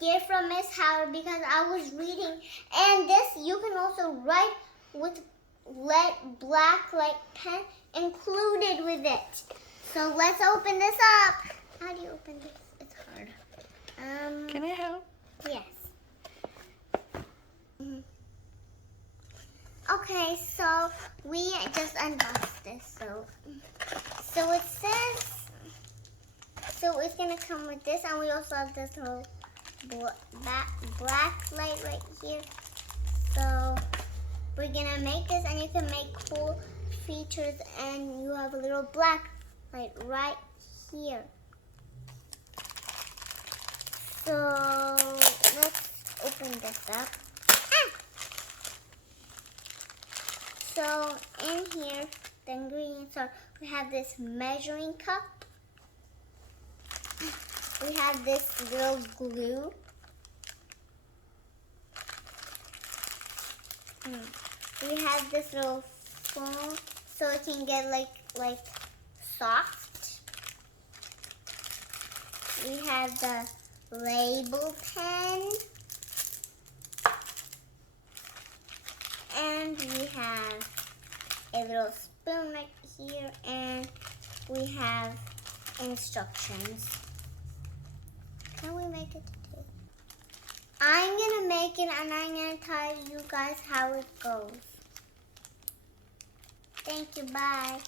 scared from Miss Howard because I was reading. And this, you can also write with black light pen included with it. So let's open this up. How do you open this? It's hard. Can I help? Yes. Okay, so we just unboxed this. So it says, so it's gonna come with this, and we also have this little black light right here. So we're gonna make this, and you can make cool features, and you have a little black light right here. So let's open this up. So in here, the ingredients are, we have this measuring cup. We have this little glue. We have this little foam so it can get like soft. We have the label pen. And we have a little spoon right here, and we have instructions. Can we make it today? I'm gonna make it, and I'm gonna tell you guys how it goes. Thank you, bye.